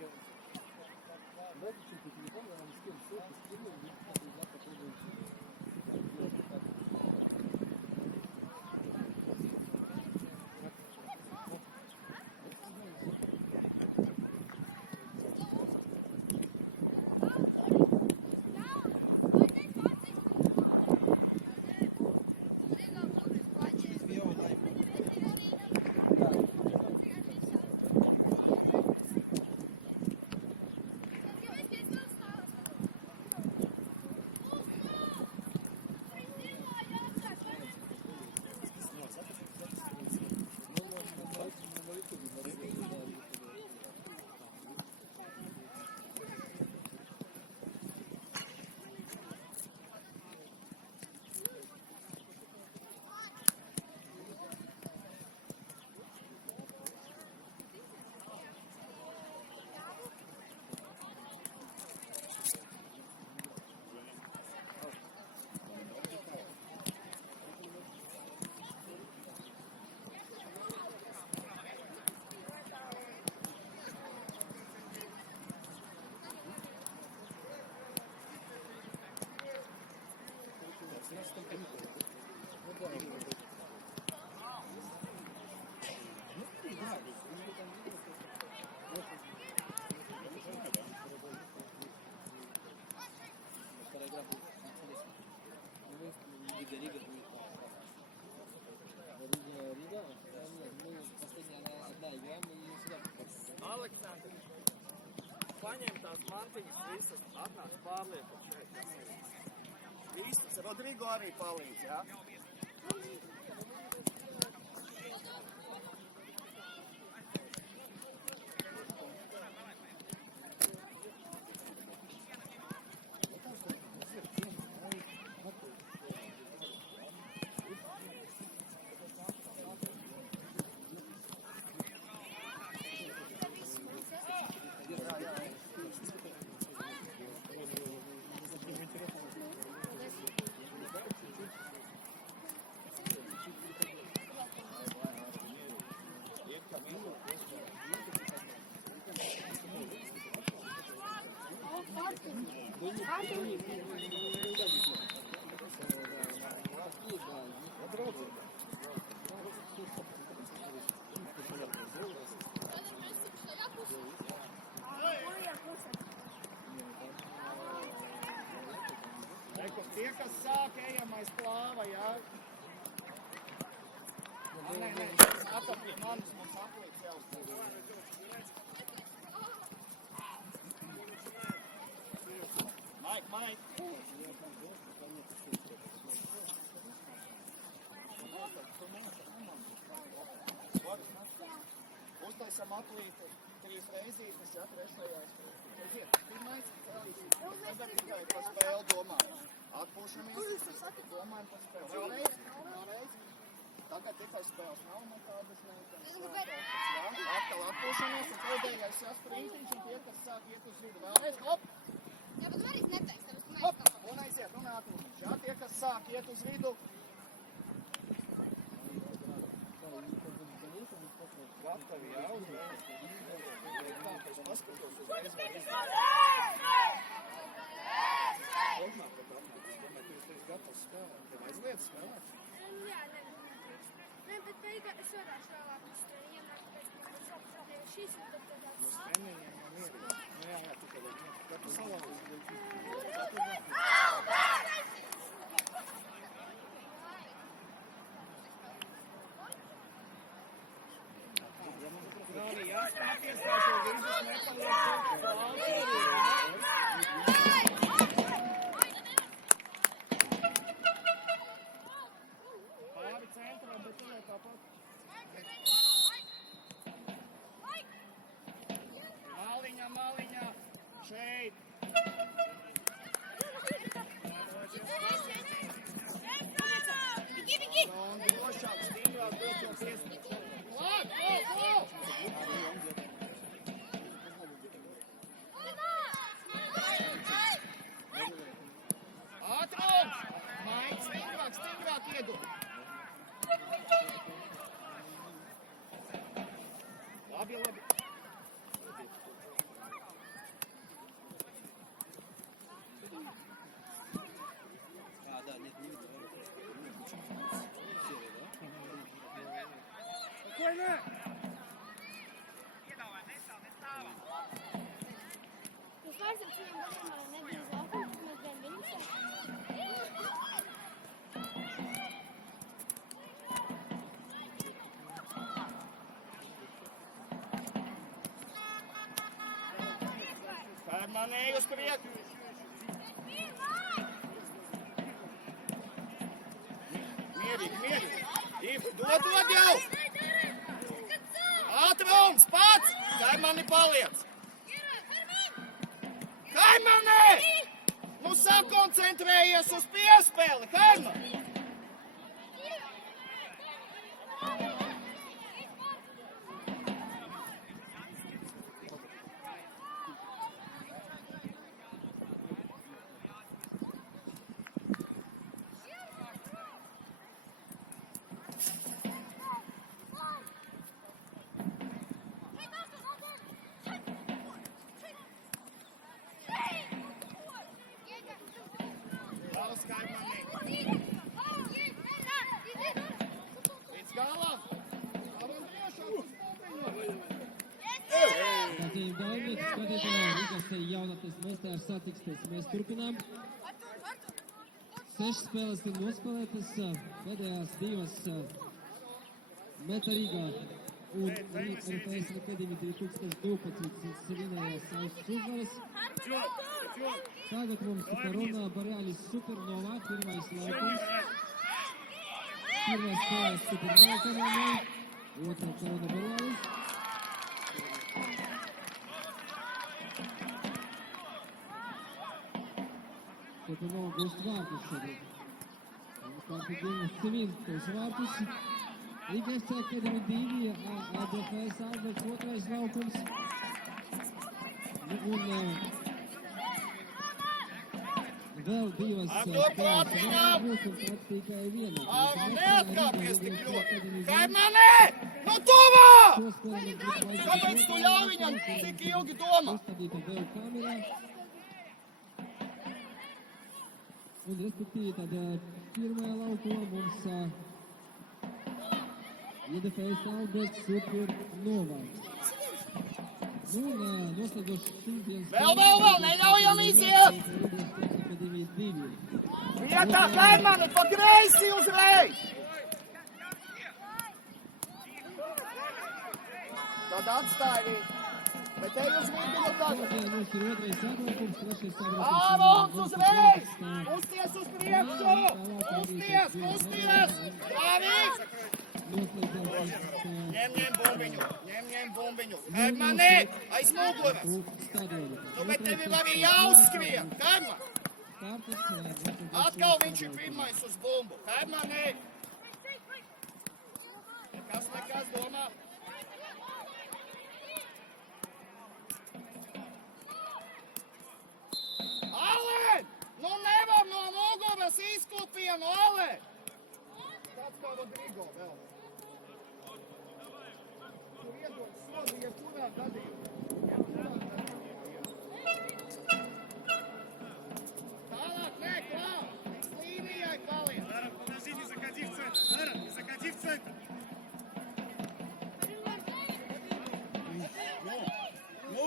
Давайте что-то телефон, я вам скину ссылку, скину, и завтра попробуйте. Paņem tās mantiņas visas, atnāc pārlietot šeit. Visas, Rodrigo arī palīdz, jā? Tie, kas sāk, ejam aiz plāva, jā? Nē, atapļi manis, mums aplīts jau. Maik. Uztaisam aplīti 3 reizītes, jā, trešajās. Pirmais, tagad tikai par spēli domājam. Atpūšamies, domājam par spēli. Vēlreiz. Tagad tikai spēles nav nekādas nekas. Atkal atpūšamies, un pēdējais jāsprītiņš, un tie, kas sāk iet uz vidu. Vēlreiz, hop! Jā, bet var izmetēs, tad es Hop! Un aiziet, un atpūšiņš. Jā, tie, kas sāk iet uz vidu. Gatavi, jā, uzreiz. Paskatos uzreiz. Gatavs spēlēt. Tev aizliedz spēlēt? Jā, ne, bet es varēšu vēlāk iemēt, pēc man šis un tad tāds. No treniņiem man ir. Jā, tikai vēl. Tu salauzi. Nāri, jāspēties, lai šo vidus nepaliek pāri centram, bet tikai tāpat. Maliņa, šeit. Un drošāk, stingrāk, drošāk iesniegt. Ātrāk! Maik, stingrāk iedod. Labi. Спокойно! Nu slēdzam šiem gadījumā nebija zaukums, mēs gan viņus. Hermanēj uz priekšu. Mierīgi. Dod jau! Ātrums, pats! Hermani paliec! Hermani! Nu sakoncentrējies uz piespēli, Hermani! Galas, Hermani! Līdz galam! Galam priešā uz pumpiņu! Tātad Daugavas skatītāji, Rīgas jaunatnes mestars satikstes. Mēs turpinām. 6 spēles ir nospēlētas, pēdējās 2 Meta Rīgā un RFS Akadēmija 2012 savienojās savus uzvaras. Tagad mums Korona Borealis Supernova, pirmais laukums. Pirmā spēlē Supernova komandai, otrā Korona Borealis. Supernova gūst vārtus šobrīd. Kārtīgiem Civinskais vārtus. Rīgas Akadēmija 2, ADFS Alberts otrais laukums. Un vēl 2 spēles vārtus un pat tikai viena. Neatkāpies tik ļoti! Hermani! Nu tuvā! Kāpēc tu ļauj viņam tik ilgi domā? Uzstādīta vēl kamerā. Un respektīvi tad pirmajā laukumā mums IDFS Alberts Supernova. Nu un noslēdzošs šīdienas... Vēl, neļaujam iziet! Akadēmija 2. Vietā, Hermani, pa kreisi uzreiz! Tad atstāj viņu. Bet te uz vidu tagad. Mums ir otrais satraukums, trešais satraukums. Ārons uzreiz! Uzties uz priekšu! Uzties! Rāvīgs! Ņem bumbiņu! Hermani! Aiz muguras! Nu, bet tevi arī jāuzskrien! Hermani! Atkal viņš ir pirmais uz bumbu! Hermani! Nekas domā! Ale! Nu nevar no muguras izkupienu, Ale! Tāds kā Rodrigo vēl. Tu iedod sodu, ja kurā gadījumā. Tālāk, nē, klāv! Līdz līnijai paliec! Ара, подожди, не заходи в центр! Ара, не заходи в центр! Nu!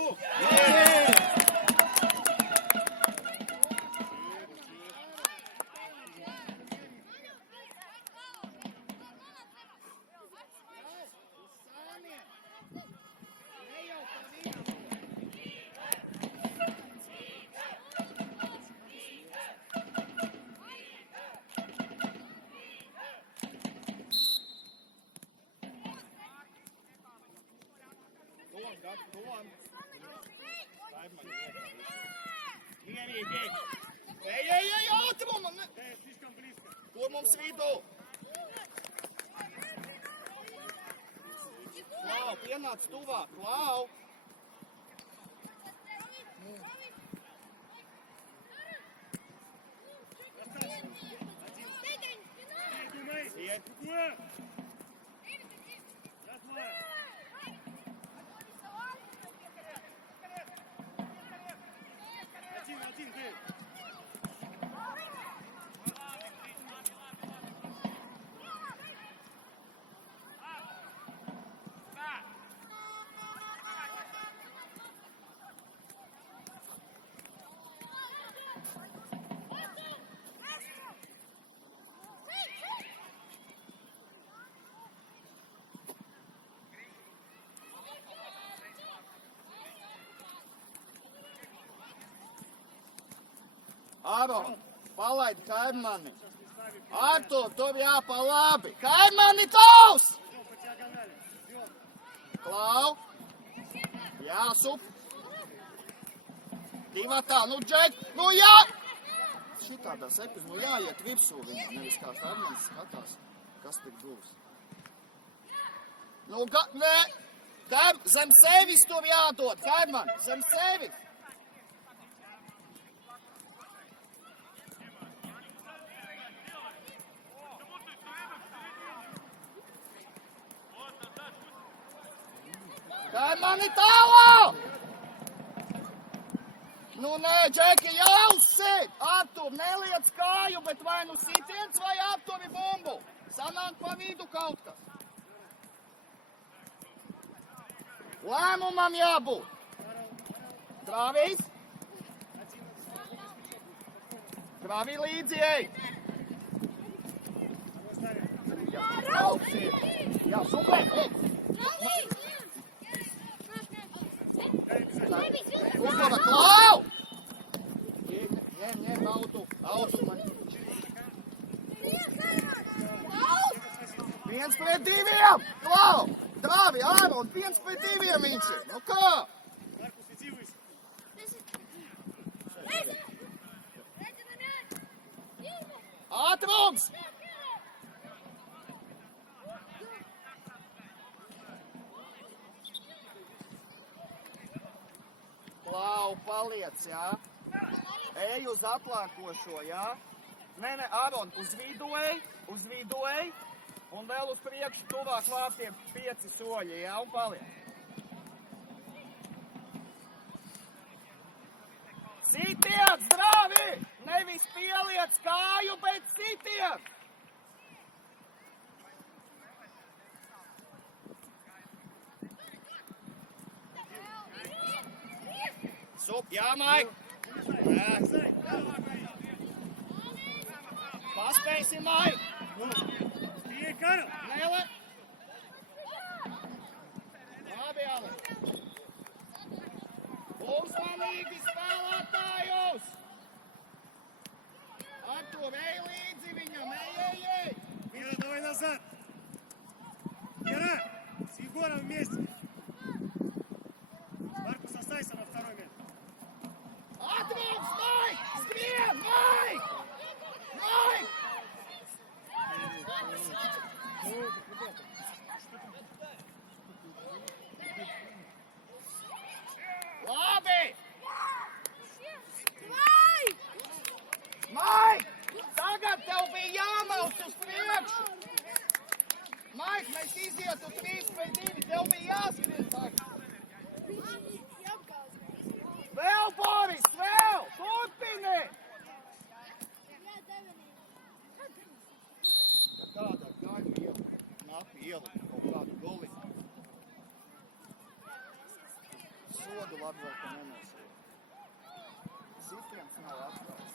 Tom. Mierīgi. Ej, ātrumu! Kur mums vidū? Klau, pienāc tuvāk, Klau! Iet. Один ты. Āron, palaid kaimani. Artur, tur jāpa labi. Kaimani tavs! Klau. Jā, sup. Divatā, nu, Džek, nu, jā! Šitādā sepis, nu, jāiet vipsū viņā, nevis kā Armanis skatās, kas tik būs. Nu, nē, zem sevis tur jādod, Kaimani, zem sevis. Kaimani tālāk! Nu, nē, Džeki, jāuzsit! Artur, neliec kāju, bet vai nu sitiens vai apturi bumbu. Sanāk pa vidu kaut kas. Lēmumam jābūt. Trāvīs. Trāvī līdzi, ej. Jā, super. Uzvara, Klau! Ņem autu man. 1 pret 2! Klau! Trāvi, Āron, 1 pret 2 viņš ir. Nu kā? Ātrums! Klau, paliec, jā? Ej uz atlēkošo, jā? Nē, Āron, uz vidu ej, un vēl uz priekšu tuvāk vārtiem 5 soļi, jā, un paliec. Sitiens, Drāvi! Nevis pieliec kāju, bet sitiens! Sup, jā, Maik! Paspēsi, Maik! Nele! Labi, Ale! Uzmanīgi spēlētājus! Artur, ej līdzi viņam, ej! Мира, давай назад! Мира, с Егором вместе! Маркус, останься на второй метр! Atrums, Maik! Skrien, Maik! Maik! Labi! Maik! Tagad tev bija jāmaus uz priekšu! Maik, mēs izietu 3 pret 2, tev bija jāskrien tagad! Vēl, Boris, vēl! Turpini! Ja kādā kāju ielu, napi ielu, kaut kādu goli. Sodu labi vēl, ka nenosēja. Sitiens nav atstājis.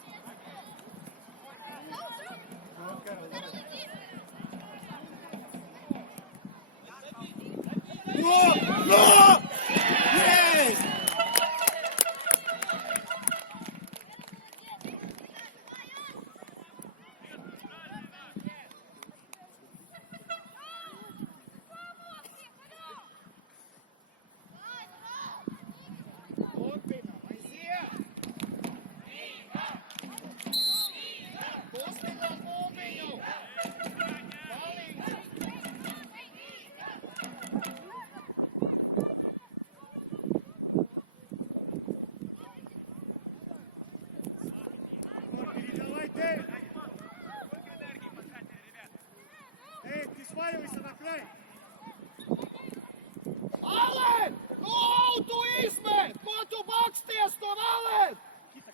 No! Yes! Turpinam, aiziet! Pustinam bumbiņu! Palīdzi! Передавай, Дэвид! Дэвид, не сваливайся на край! Alen! Nu autu izmet! Ko tu baksties tur, Alen? Кита,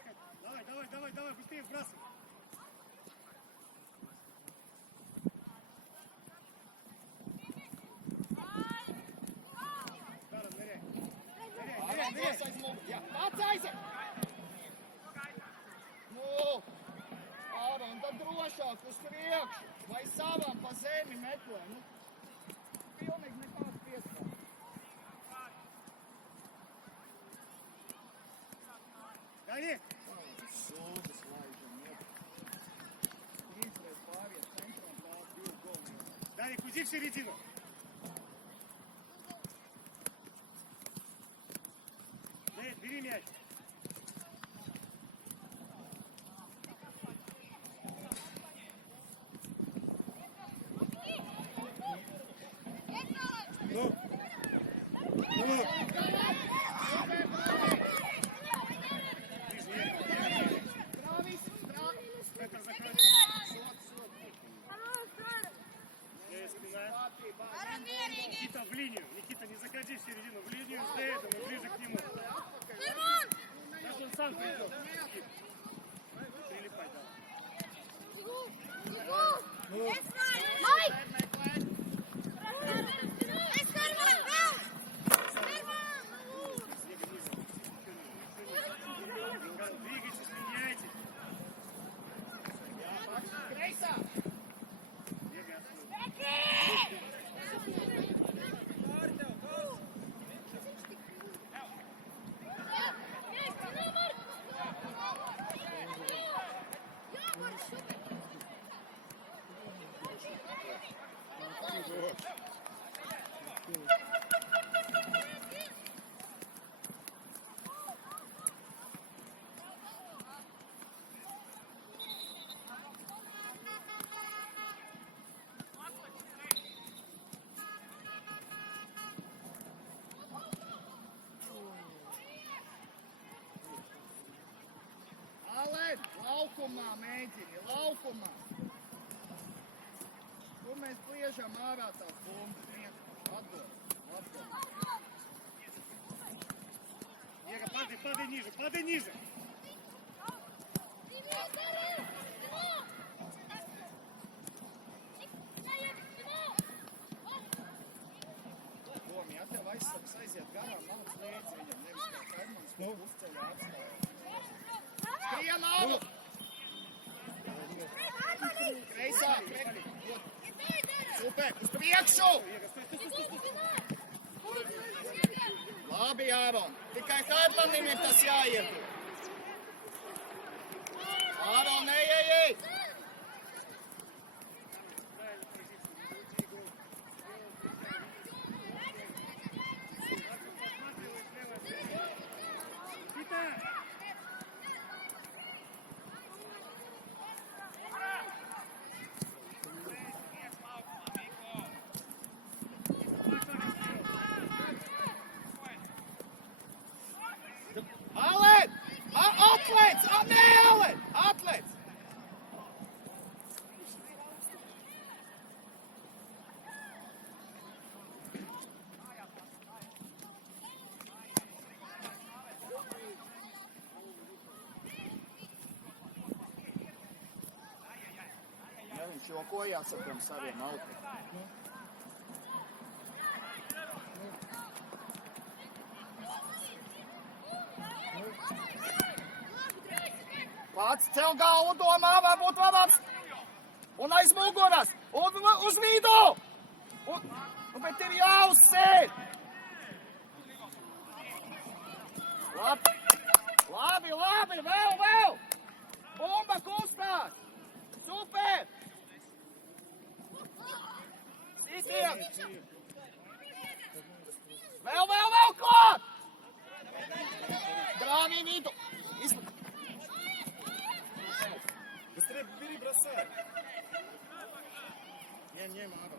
давай, быстрее вбрасывай! Карл, ныряй! Aizies aiz mums! Jā, pats aiziet! Nu, Āron, tad drošāk uz priekšu! Vai savam pa zemi meklē? Nu, pilnīgi nekāds piespēj. Дали! Sūdas laiž Ярик, уйди в середину. Дэвид, бери мяч. Ну. Ну. Петр, заходи. Дэвид, спина. Никита, в линию. Никита, не заходи в середину. В линию с Дэвидом и ближе к нему. Сейчас он сам придет. Прилипай, двигайтесь, меняйте. Alēd, laukumā mēģini, laukumā. Tur mēs pliežam ārā tās bumbas. Atdod. Ега, падай ниже, падай ниже. Dom, ja tev aizsargs aiziet garām, nav sliedz viņam, nevis kā kaimans, ko uzceļ atstāja. Skrien avu! Kreisā, pretī. Super, uz priekšu! Labi, Āron. Tikai Harlanim ir tas jāiet. Āron, ej! Alēd! Atlēc! Nē, Alēd! Atlēc! Ja viņš jokojās ar tiem saviem autiem. Pats cel galvu, domā, varbūt labāks. Un aiz muguras. Un uz vidu. Bet ir jāuzsēd. Labi, vēl. Bumba kustās. Super. Sitiem. Vēl klāt. Grāvī vidu. Быстрее бери, бросай. Не, мама.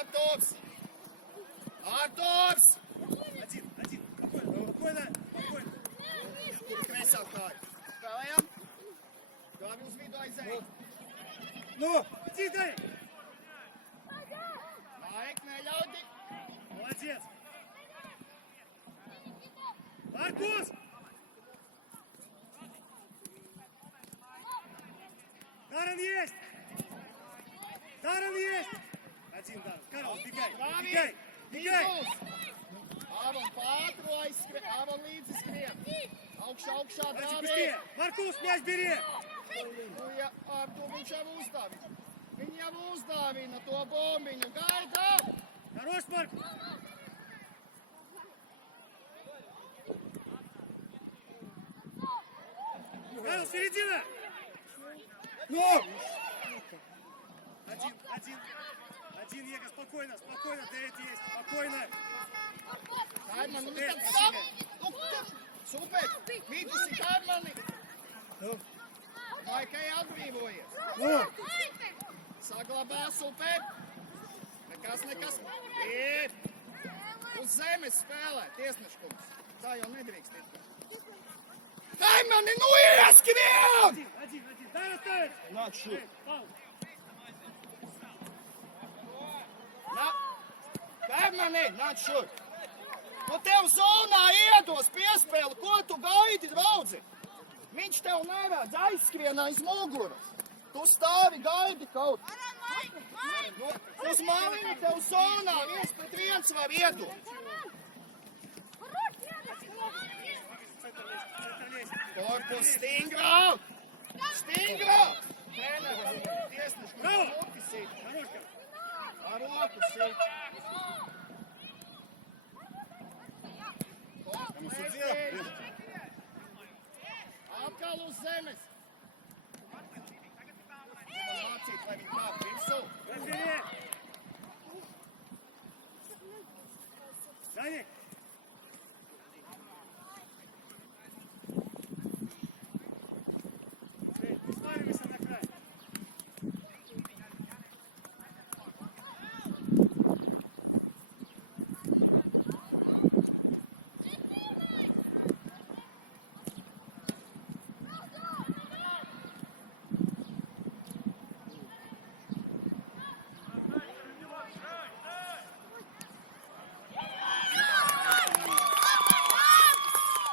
Arturs! Один. Спокойно. Kur kreisā kāja? Spēlējam? Grāvi uz vidu aiziet. Ну, иди, дай. Laik, neļaudi. Молодец. Маркус! Даррен есть! Один Даррен. Карл, бегай! Āron pātru aizskrien, Āron līdzi skrien. Augšā, Давайте Grāvi. быстрее! Маркус, мяч бери! Nu, ja ar to viņš jau uzdāvina. Viņi jau uzdāvina to bombiņu. Gaida! Хорош, Маркус! Карл, середина! Ну! Один, Ега, спокойно, спокойно, Дэвид есть, спокойно. Kaimani, nu tad stop! Nu, super! Vītusi Kaimani! Vai kai atbrīvojies? Saglabā, super! Nekas. Ir! Uz zemes spēlē, tiesneškungs. Tā jau nedrīkst iet. Kaimani, nu ieskrien! Один, дай оставить. Nāc šur. Пау. Kaimani, nāc šur. Nu tev zonā iedos piespēli, ko tu gaidi, draudzi? Viņš tev neredz, aizskrien aiz muguras. Tu stāvi gaidi kaut. Nu, uz maliņu tev zonā 1-1 var iedot. Korpus stingrāk! Stingrāk! Treneris, tiesneši, Bravo! ruku sit. Наружка. Ar roku sit. Atkal uz zemes. Mācīt, lai viņi kāp virsū. Быстрее. Даник. Ставимся на край.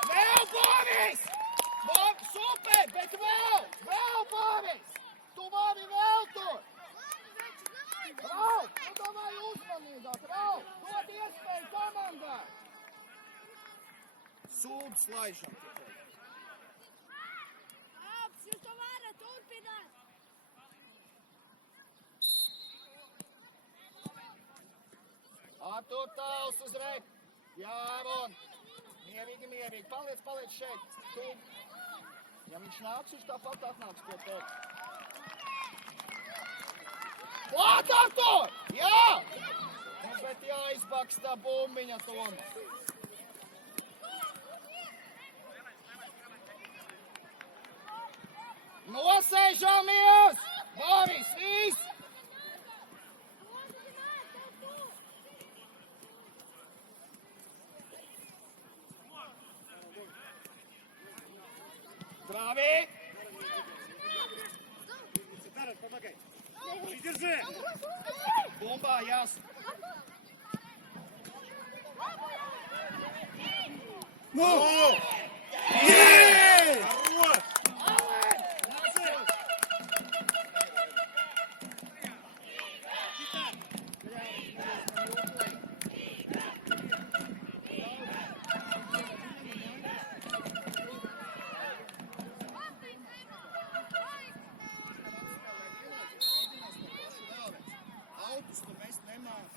Vēl, Boris! Super, bet vēl! Vēl, Boris! Tu vari vēl tur! Brauc! Tu davai uzmanīgāk, brauc! Dod iespēju komandai! Sūds laižam tikai. Jūs to varat turpināt! Attur tāls uz repu! Jā, Ron! Mierīgi! Paliec šeit! Tu! Ja viņš nāks, viņš tāpat atnāks pie tev. Klāt, Artur! Jā! Nu, bet jāizbaks tā bumbiņa, Toma. Nosēžamies! Boris, viss! Прави! Даррен, помогай. Держи. Bumba, ясно. Autus tur mest nemāc.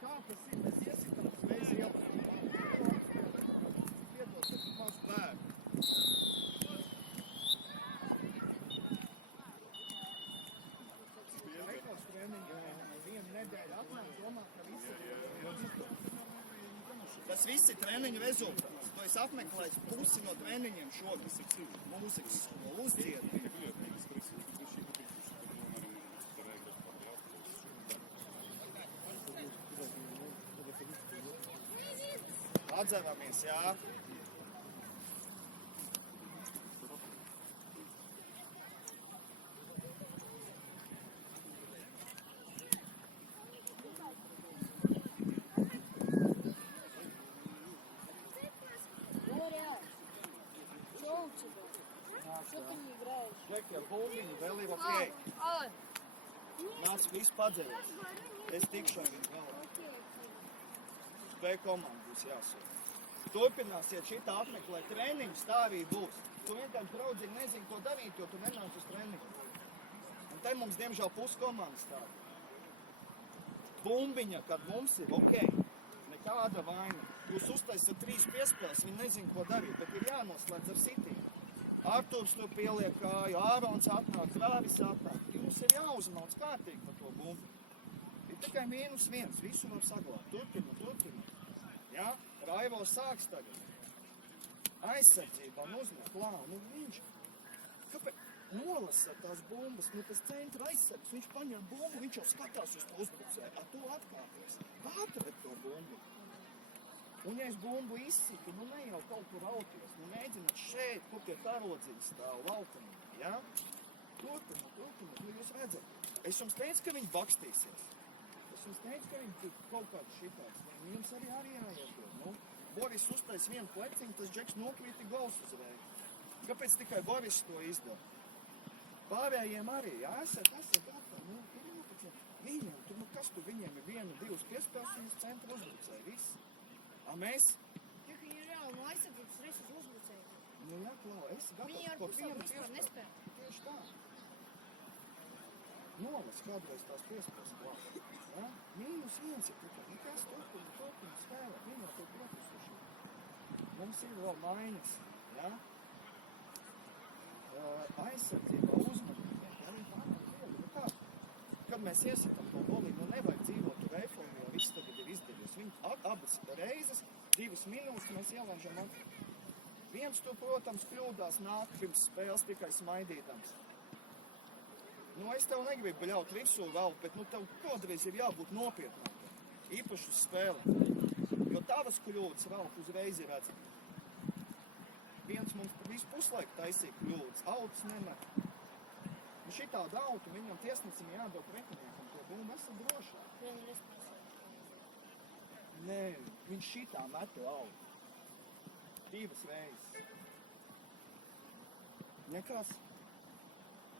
Kā tas ir? Mēs iesitām uzreiz ielpām. Piedod, tas ir maz bērnu. Veikals treniņu vienu nedēļu atnāk, domā, ka visi tas viss ir treniņu rezultāts. Tu esi apmeklējis pusi no treniņiem šogad. Mūzikas skolu uzdziedi. Atzeramies, jā. Čeki ar bumbiņu, vēl ir ok. Nāc, viss padzeries. Es tikšu ar viņu vēl. B komandu būs jāsaka. Turpināsiet šitā apmeklēt treniņus, tā arī būs. Tu vienkārši draudzīgi nezini, ko darīt, jo tu nenāc uz treniņu. Un te mums, diemžēl, puskomandas tāda. Bumbiņa, kad mums ir ok. Nekāda vaina. Jūs uztaisat 3 piespēles, viņi nezin, ko darīt, bet ir jānoslēdz ar sitiem. Artūrs tur pieliek kāju, Ārons atnāk, Krāvis atnāk. Jums ir jāuzmauc kārtīgi par to bumbu. Ir tikai -1, visu var saglāt. Turpinam. Ja? Raivo sāks tagad. Aizsardzībā uzmet klāvu. Viņš, kāpēc nolasa tās bumbas, tas centra aizsargs, viņš paņem bumbu, viņš jau skatās uz to uzbrucēju. Ar to atkāpies. Atred to bumbu. Un ja es bumbu izsitu, ne jau kaut kur auties, mēģināt šeit, kur tie karodziņi stāv laukumā, ja? Turpināt, jūs redzat. Es jums teicu, ka viņi bakstīsies. Es jums teicu, ka viņi kaut kādu šitāds. Jums arī jāiedod. Boris uztais vienu pleciņu, tas džeks nokrīti gols uzreiz. Kāpēc tikai Boris to izdara? Pārējiem arī, jā, esat gatavi. Viņiem, kas tur viņiem ir 1-2 piespēlsības centra uzbrucēji, viss. A mēs? Ja viņi ir reāli no aizsardzības reizes uzbrucēji. Jā, Klau, es gatavs Viņi ar ko pusēm vienu vispār piespēli. nespēlē. Tieši tā. Nolas kādreiz tās piespēles klāt. Ja? -1 ir tikai. Nekas turpina spēlēt. Viņi to protestuši. Mums ir vēl maiņas. Ja? Aizsardzība uzmanība. Kad mēs iesakam to bolīnu, nevajag dzīvot tur eiforijā, viss tagad ir izdevies. Viņi abas reizes, 2 minūtes mēs ielaižam atpakaļ. Viens tur, protams, kļūdās nāk pirms spēles tikai smaidīdams. Es tev negribu bļaut virsū vēl, bet tev kodreiz ir jābūt nopietnāk. Īpaši uz spēli. Jo tavas kļūdas vēl uzreiz ir redzēt. Viens mums visu puslaiku taisīja kļūdas, auts nemet. Šitādu autu viņam tiesnesim jādod pretiniekam to bumbu, esam drošāk. Nē, viņš šitā metu autu. 2 reizes. Nekas.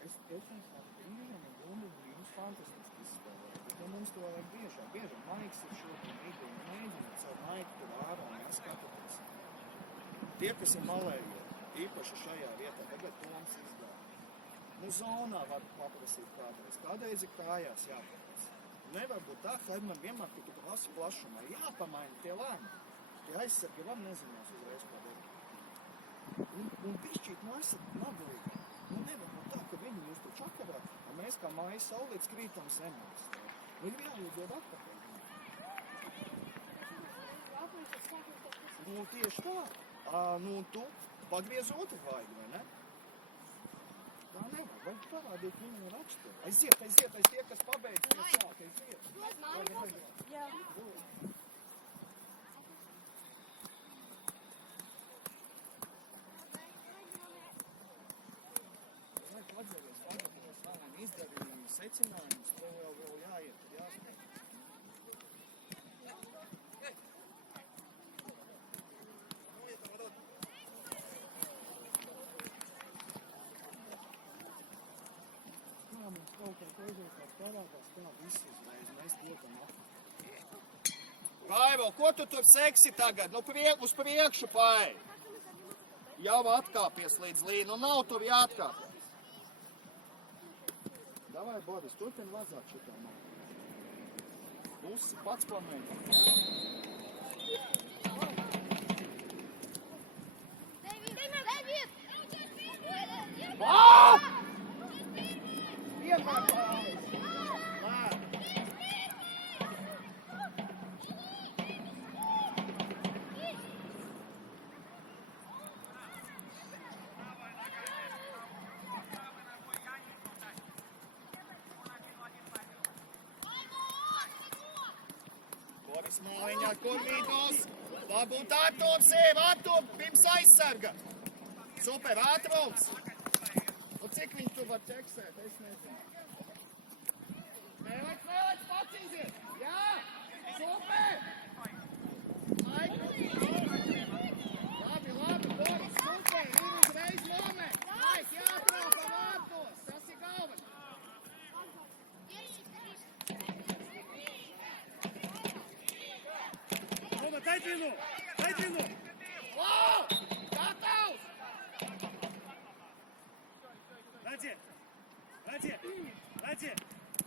Es jums saku, brīžam un bumbu jums fantastiski izspēlēt. Bet mums to vajag biežāk. Maiks ir šodien idejā. Mēģināt savu Maiku tur ārā un skatāties. Tie, kas ir malējo, īpaši šajā vietā, tagad Toms izdara. Zonā var paprasīt kādreiz. Kādreiz ir kājās jāpaprasa. Nevar būt tā, ka man vienmēr, ka tu prasi plašumā, jāpamaina tie lēmi. Tie aizsargi var nezinās uzreiz ko darīt. Un pišķīt esat nabulīgi. Nevar būt tā, ka viņi jūs tur čakarā, un mēs kā mājas saulītes krītam zemēs. Ir jāiedod atpakaļ. Tieši tā. Tu pagriez otru vaigu, vai ne? Tā nevar, vajag parādīt viņu raksturu. Aiziet, tie, kas pabeidz, tie sāk, aiziet. Jā. Vajag atzīties, pagatavos vēlēm izdarījumu secinājumus, to vēl jāiet, jāsaka. Mums kaut kā kožot parādās, kā visi uzreiz, mēs tiekam apmēr. Raivo, ko tu tur seksi tagad? Uz priekšu pai. Jau atkāpies līdz līnu, nav tur jāatkāpies. Davai, Boris, turpin vazāt šitā man. Pusi, pats pamēģi. Vā! Vienmēr pāris. Boris māliņā, kur mītos. Varbūt atop sev, pirms aizsarga. Super, atrauc. Cik viņi tu var ķeksēt, es nezinu. Mēlēks, pats iziet! Jā! Super! Labi, Boris, super! Ir uzreiz moments! Maik, jāatrauka vārtos! Tas ir galvenais! Рома, дай длину! Wow! Gatavs! Ради!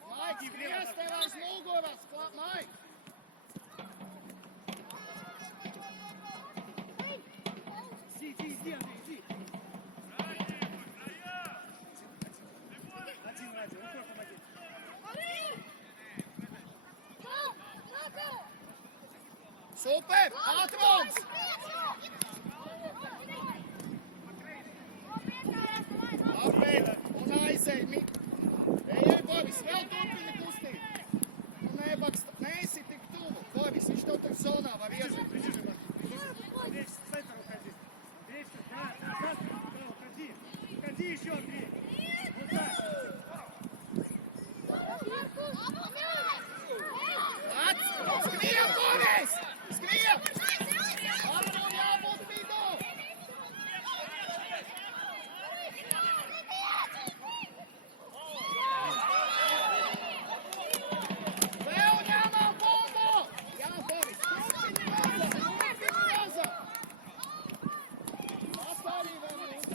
Maik, gries tev aiz muguras, Maik! Иди, Андрей, иди! Super! Ātrums! Labi, un aizej. Ej, Boris, vēl turpini kustību. Tu neesi tik tuvu. Boris, viņš tev tur zonā var iezīt. Здесь в центр уходи. Здесь, да, уходи. Уходи еще, Андрей. Вот так. Skrien, Boris! Skrien! Artur jābūt vidū! Vēl ņemam bumbu! Jā, Boris, turpini mazā! Pastāvī vēl mums!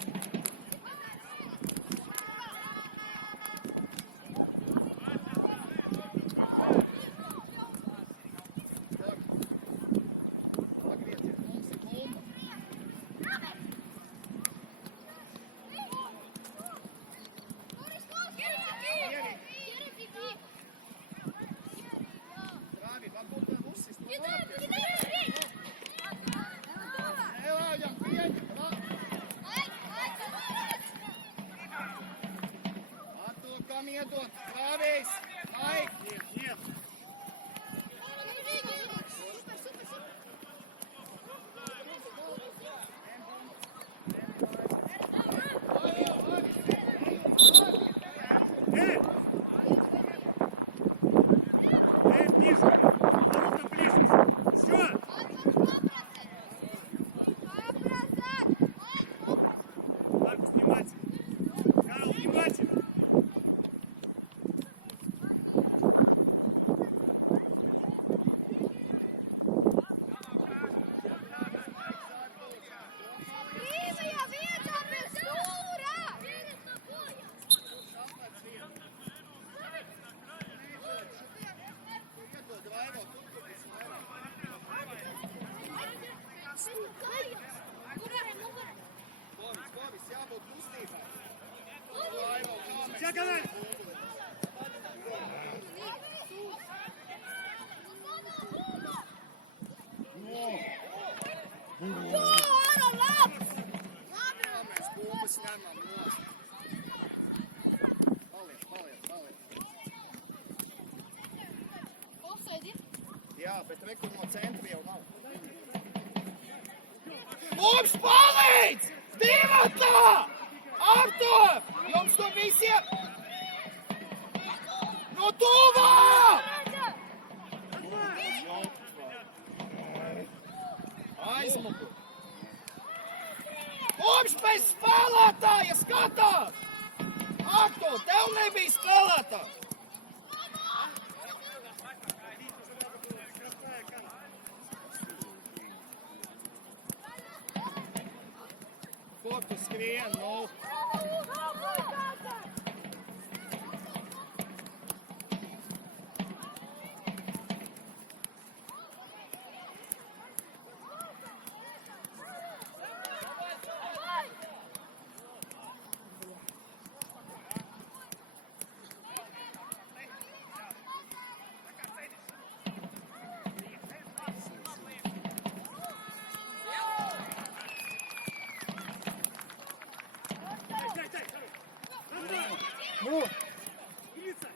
Pagrieziet, mums ir bumba! Rāvi, varbūt tev uzsist no vārtiem. Neļaujam, pieņem! Artur, kam iedot? Rāvijs! Maik! Нет, нет. Ближе. Ворота ближе. Все. Маркус, внимательно. Карл, внимательно. Iedod, Raivo, turpini smēri. Boris, jābūt kustībai. Raivo, kā mēs... Диагональ. Kā mēs bumbas ņemam nost. Paliec. Jā, bet re, kur no centra jau nav. Mums palīdz! Divatā! Artur! Jums tur visiem! No tuvā! Aizmuku! Mums bez spēlētāja skatās! Artur, tev nebija spēlētāja! Kur tu skrien, nu? Ну! Умница.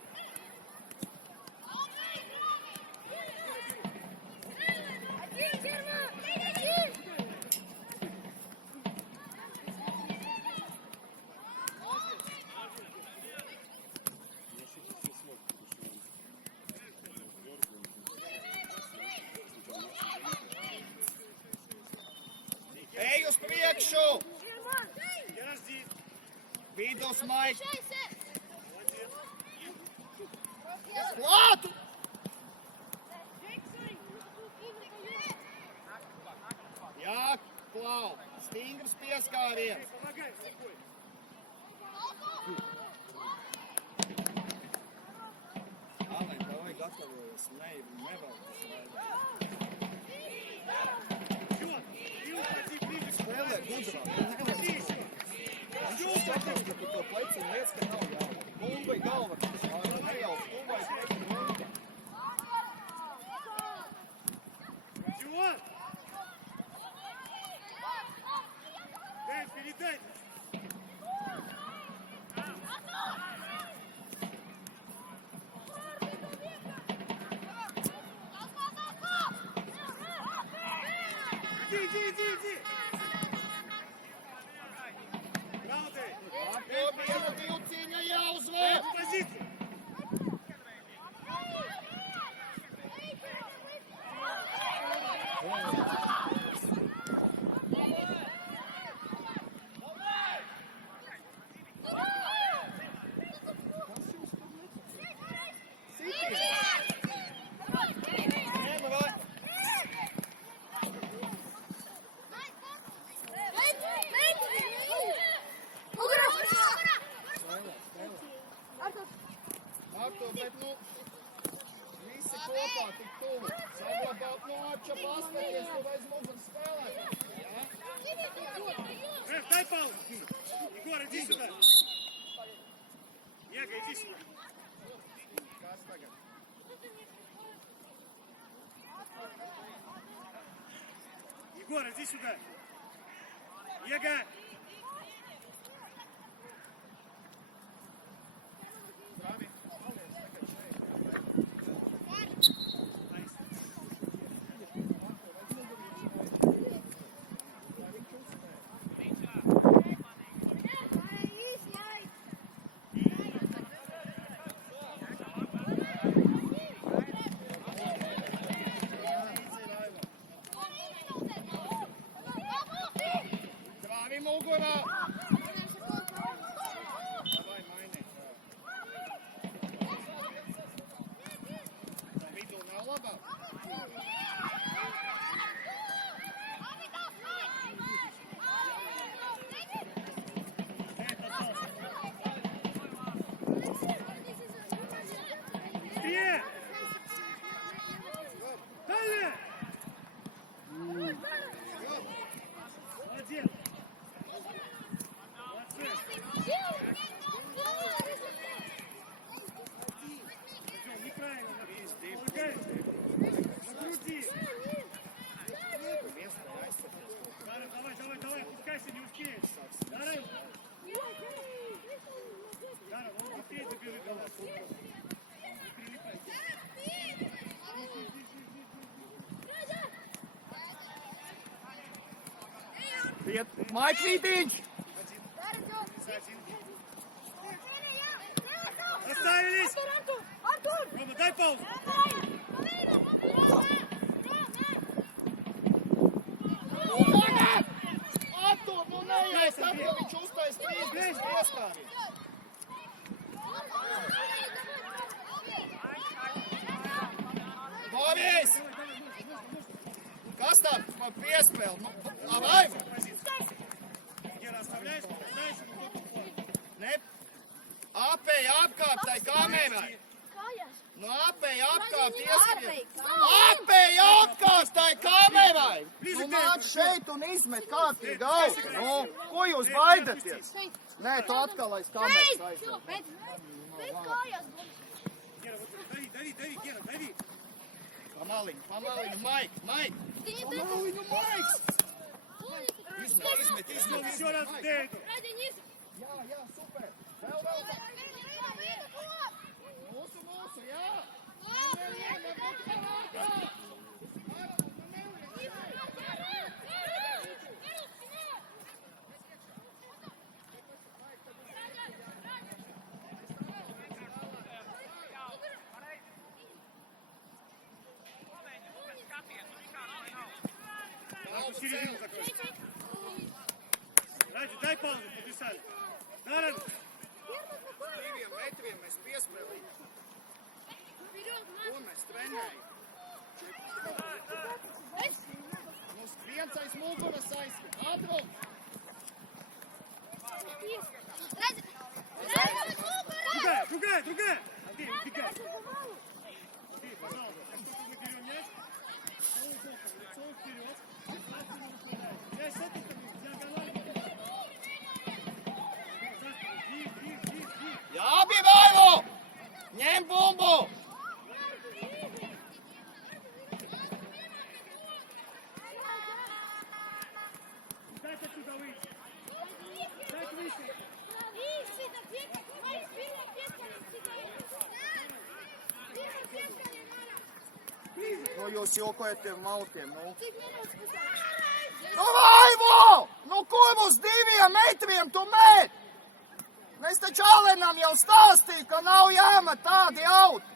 Ej uz priekšu! Подожди. Vidus, Maik! Молодец. Klātu! Jā, Klau! Stingrs pieskāriens! Помогай, спокойно. Alen, davai gatavojas, nevēl. Spēlē gudrā, Подожди еще. Viņš skatās, ka tu to pleci un liec, ka nav jābūt. Bumbai galva, ne jau bumbai pleci. Дюан! дай. Иди. Браво ты. Atpakaļ, Vilciņa jāuzvar! Позицию. Artur, bet nu, visi kopā tik tuvu. Saglabāt no atša pastāties, tu vairs mūžam spēlēt. Дай паузу. Егор, иди сюда. Ега, иди сюда. Kas tagad? Егор, иди сюда. Ега. Bravi. Tagad šeit. Lai viņš uzspēj. Bravi mugurā! Davai, maini. Tā vidū nav labāk. Быстрее. Далее. Молодец. Молодцы. Неправильно. Помогай. Накрути. Давай, пускайся, не успеешь. Дара, он успеет, забежит голову. Не прилипай. Iet, Maikvītiņš! Оставились. Рома, дай паузу. Attur, nu neies, tad, ja viņš uztais 30 iestāvīt. Boris! Kas tā par piespēli? Nu, vai? Гера, оставляешь? Оставляешь? Ne? Apēja apkārtai kamerai. Nu, apēja apkārt ieskriet. Apēja apkārtai kamerai. Nu, nāc šeit un izmet kārtīgi augu. Nu, ko jūs baidaties? Nē, tu atkal aiz kameras aizmet. Гера, вот дави, Гера, дави. Pamaliņu, Maik. Pamaliņu, Maiks. Izmet. Еще раз Дэйду. Jā, super. Vēl. Mūsu, jā. В середину закрой. Ради, дай паузу, подписали. Даррен. Diviem metriem mēs piespēlījām. Un mēs trenējam. Mums viens aiz muguras aizskat. Atrum! Другая. Андрей, убегай. Андрей, пожалуйста, как только мы берем мяч, лицом вперед. Мяч с этой стороны, диагонально. Jābi, Vaivo! Ņem bumbu! Дайте отсюда выйти. Ko jūs jokojat malkiem, nu? Cik minūtes pusē? Nu, Vaivo! Nu, ko mums 2 metriem tu met? Mēs taču Alenam jau stāstīja, ka nav jāmet tādi auti.